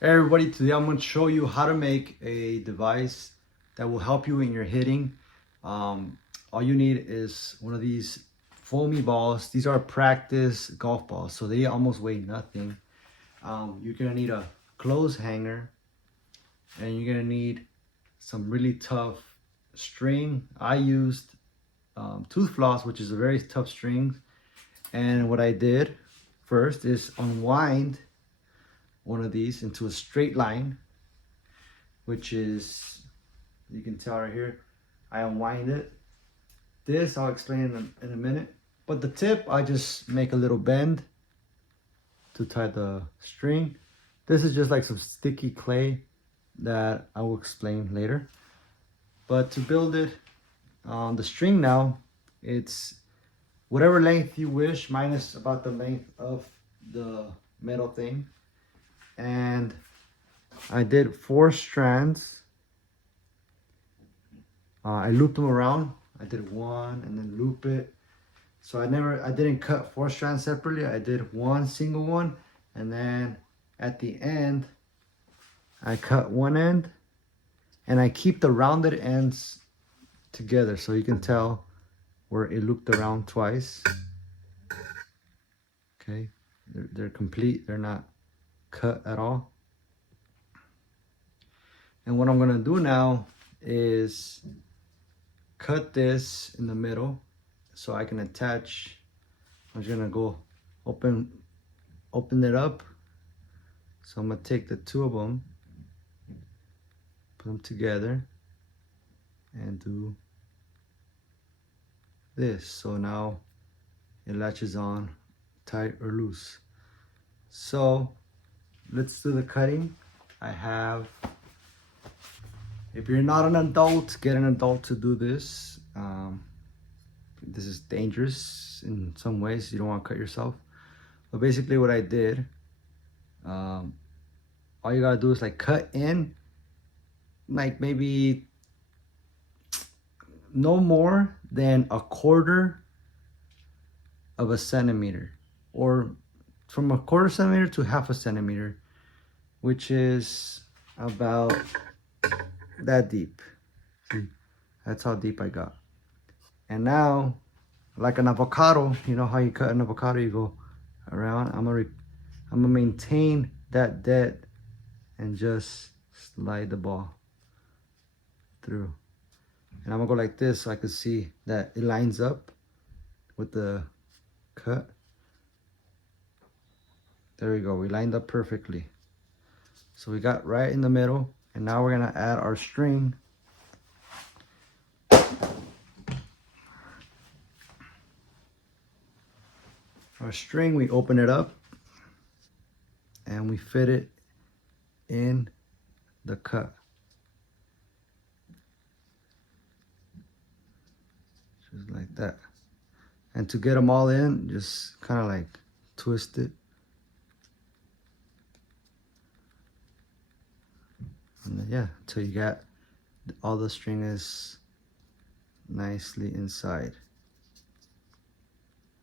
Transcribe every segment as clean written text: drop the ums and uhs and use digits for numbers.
Hey everybody, today I'm going to show you how to make a device that will help you in your hitting. All you need is one of these foamy balls. These are practice golf balls, so they almost weigh nothing. You're going to need a clothes hanger, and you're going to need some really tough string. I used tooth floss, which is a very tough string. And what I did first is unwind one of these into a straight line, which is, you can tell right here, I unwind it. This I'll explain in a minute, but the tip, I just make a little bend to tie the string. This is just like some sticky clay that I will explain later. But to build it, the string now, it's whatever length you wish, minus about the length of the metal thing. And I did 4 strands. I looped them around. I did one and then loop it. So I didn't cut 4 strands separately. I did one single one, and then at the end, I cut one end, and I keep the rounded ends together so you can tell where it looped around twice. Okay, they're complete. They're not cut at all. And what I'm gonna do now is cut this in the middle so I can attach. I'm just gonna go open it up. So I'm gonna take the 2 of them, put them together, and do this. So now it latches on tight or loose. So let's do the cutting. If you're not an adult, get an adult to do this. This is dangerous in some ways. You don't want to cut yourself. But basically what I did, all you gotta do is like cut in, like maybe no more than 1/4 of a centimeter, or from 1/4 centimeter to 1/2 centimeter, which is about that deep. See, that's how deep I got. And now, like an avocado, you know how you cut an avocado, you go around. I'm gonna maintain that dead and just slide the ball through. And I'm gonna go like this so I can see that it lines up with the cut. There we go, we lined up perfectly. So we got right in the middle, and now we're gonna add our string. Our string, we open it up and we fit it in the cut. Just like that. And to get them all in, just kind of like twist it. And then, yeah, until you got all the string is nicely inside.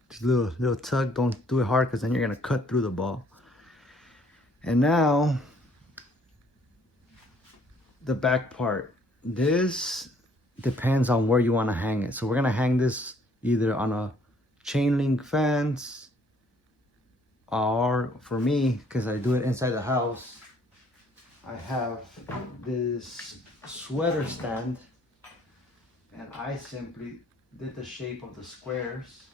Just a little tug, don't do it hard because then you're gonna cut through the ball. And now, the back part. This depends on where you want to hang it. So we're gonna hang this either on a chain link fence, or for me, because I do it inside the house, I have this sweater stand, and I simply did the shape of the squares,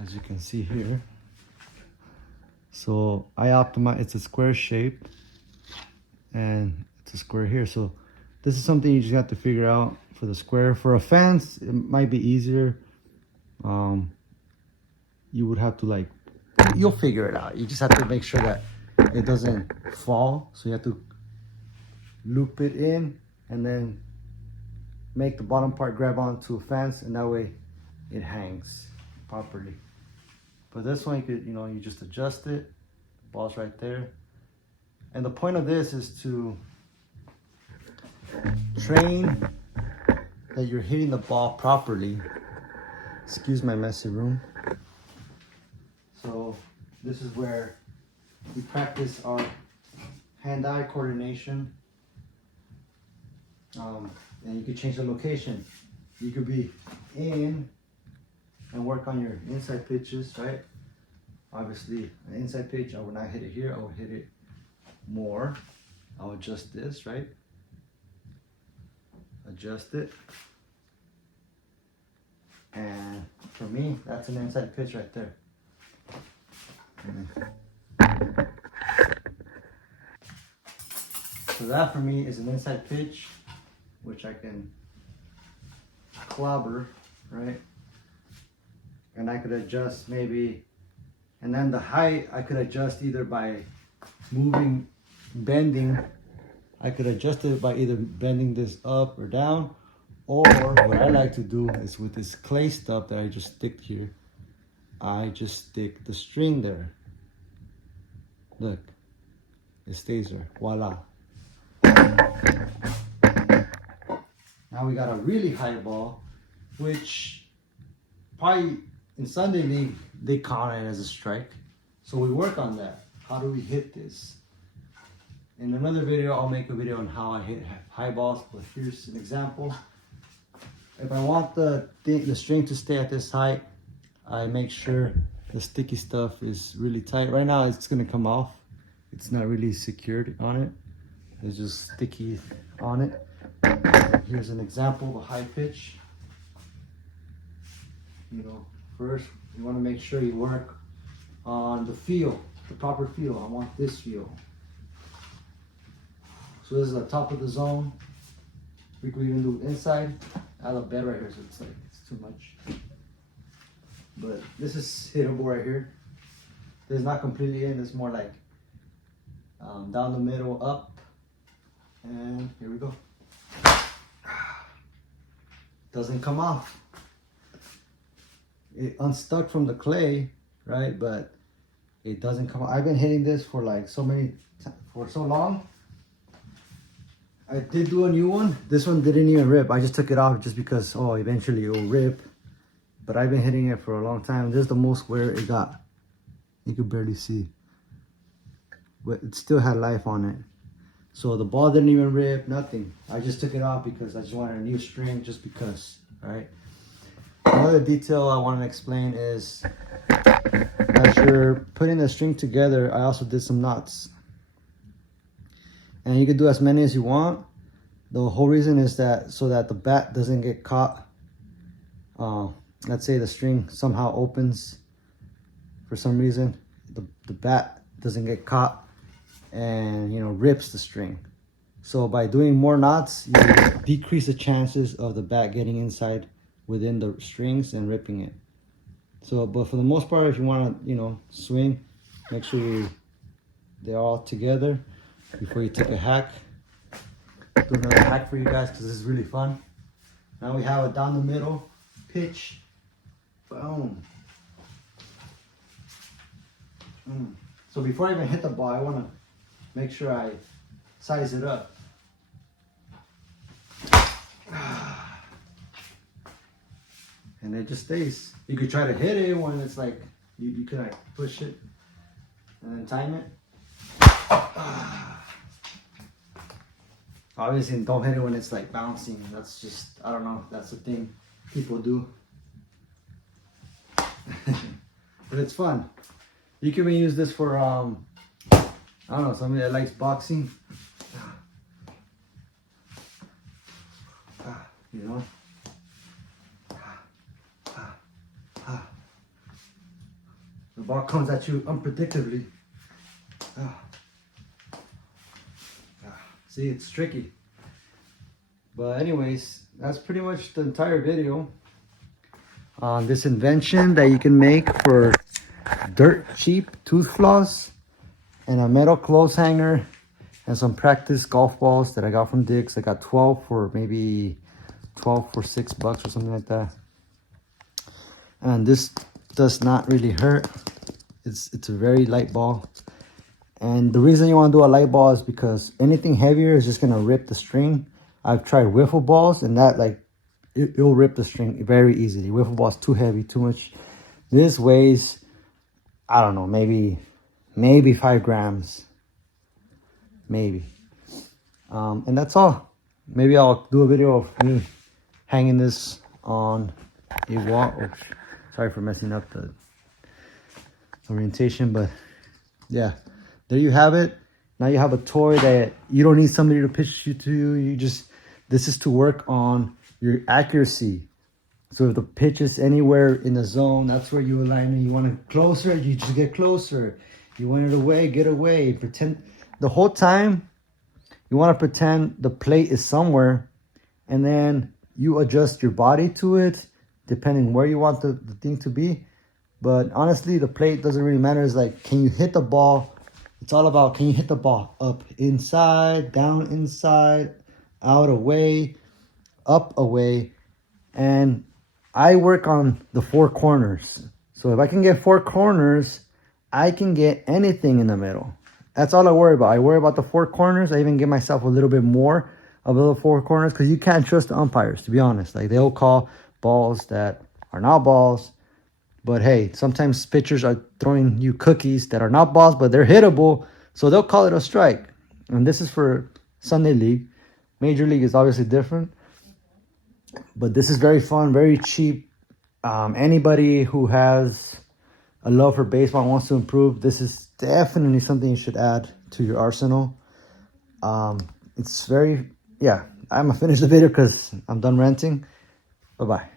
as you can see here. So I optimize, it's a square shape, and it's a square here. So this is something you just have to figure out for the square. For a fence, it might be easier. You would have to like, you'll figure it out. You just have to make sure that it doesn't fall. So you have to loop it in and then make the bottom part grab onto a fence, and that way it hangs properly. But this one, you could, you just adjust it. The ball's right there. And the point of this is to train that you're hitting the ball properly. Excuse my messy room. So this is where we practice our hand-eye coordination. And you could change the location. You could be in and work on your inside pitches, right? Obviously, an inside pitch, I would not hit it here, I would hit it more. I'll adjust this, right? Adjust it. And for me, that's an inside pitch right there. So that for me is an inside pitch, which I can clobber, right? And I could adjust maybe, and then the height I could adjust either by moving, bending. I could adjust it by either bending this up or down, or what I like to do is with this clay stuff that I just stick here, I just stick the string there. Look, it stays there, voila. Now we got a really high ball, which probably in Sunday League, they count it as a strike. So we work on that. How do we hit this? In another video, I'll make a video on how I hit high balls, but here's an example. If I want the string to stay at this height, I make sure the sticky stuff is really tight. Right now, it's gonna come off. It's not really secured on it. It's just sticky on it. Here's an example of a high pitch. You know, first you want to make sure you work on the feel, the proper feel. I want this feel. So this is the top of the zone. We could even do inside. I have a bed right here, so it's like it's too much. But this is hittable right here. This is not completely in. It's more like down the middle, up, and here we go. Doesn't come off. It unstuck from the clay, right? But it doesn't come off. I've been hitting this for like so long. I did do a new one. This one didn't even rip. I just took it off just because, oh, eventually it will rip. But I've been hitting it for a long time. This is the most wear it got. You could barely see. But it still had life on it. So the ball didn't even rip, nothing. I just took it off because I just wanted a new string, just because, right? Another detail I want to explain is, as you're putting the string together, I also did some knots. And you can do as many as you want. The whole reason is that so that the bat doesn't get caught. Let's say the string somehow opens for some reason, the bat doesn't get caught and, you know, rips the string. So by doing more knots, you decrease the chances of the bat getting inside within the strings and ripping it. So, but for the most part, if you want to, you know, swing, make sure they're all together before you take a hack. Do another hack for you guys because this is really fun. Now we have a down the middle pitch. Boom. So before I even hit the ball, I want to make sure I size it up. And it just stays. You could try to hit it when it's like, you can like push it and then time it. Obviously don't hit it when it's like bouncing. That's just, I don't know, that's the thing people do. But it's fun. You can even use this for, I don't know, somebody that likes boxing. You know? The ball comes at you unpredictably. See, it's tricky. But anyways, that's pretty much the entire video on this invention that you can make for dirt cheap tooth floss and a metal clothes hanger and some practice golf balls that I got from Dick's. I got 12 for maybe 12 for $6 or something like that. And this does not really hurt. It's a very light ball. And the reason you want to do a light ball is because anything heavier is just gonna rip the string. I've tried wiffle balls and that, like, it'll rip the string very easily. Wiffle ball's too heavy, too much. This weighs, I don't know, maybe maybe 5 grams, maybe. And that's all. Maybe I'll do a video of me hanging this on a wall. Oops, sorry for messing up the orientation, but yeah, there you have it. Now you have a toy that you don't need somebody to pitch you to. This is to work on your accuracy. So if the pitch is anywhere in the zone, that's where you align it. You want it closer, you just get closer. You want it away, get away. Pretend the whole time. You want to pretend the plate is somewhere, and then you adjust your body to it depending where you want the thing to be. But honestly, the plate doesn't really matter. It's like, can you hit the ball? It's all about, can you hit the ball up, inside, down, inside, out, away, up, away. And I work on the 4 corners. So if I can get 4 corners, I can get anything in the middle. That's all I worry about. I worry about the 4 corners. I even give myself a little bit more of the 4 corners because you can't trust the umpires, to be honest. Like, they'll call balls that are not balls. But hey, sometimes pitchers are throwing you cookies that are not balls, but they're hittable. So they'll call it a strike. And this is for Sunday League. Major League is obviously different. But this is very fun, very cheap. Anybody who has a love for baseball and wants to improve, this is definitely something you should add to your arsenal. It's very, yeah, I'm going to finish the video because I'm done ranting. Bye-bye.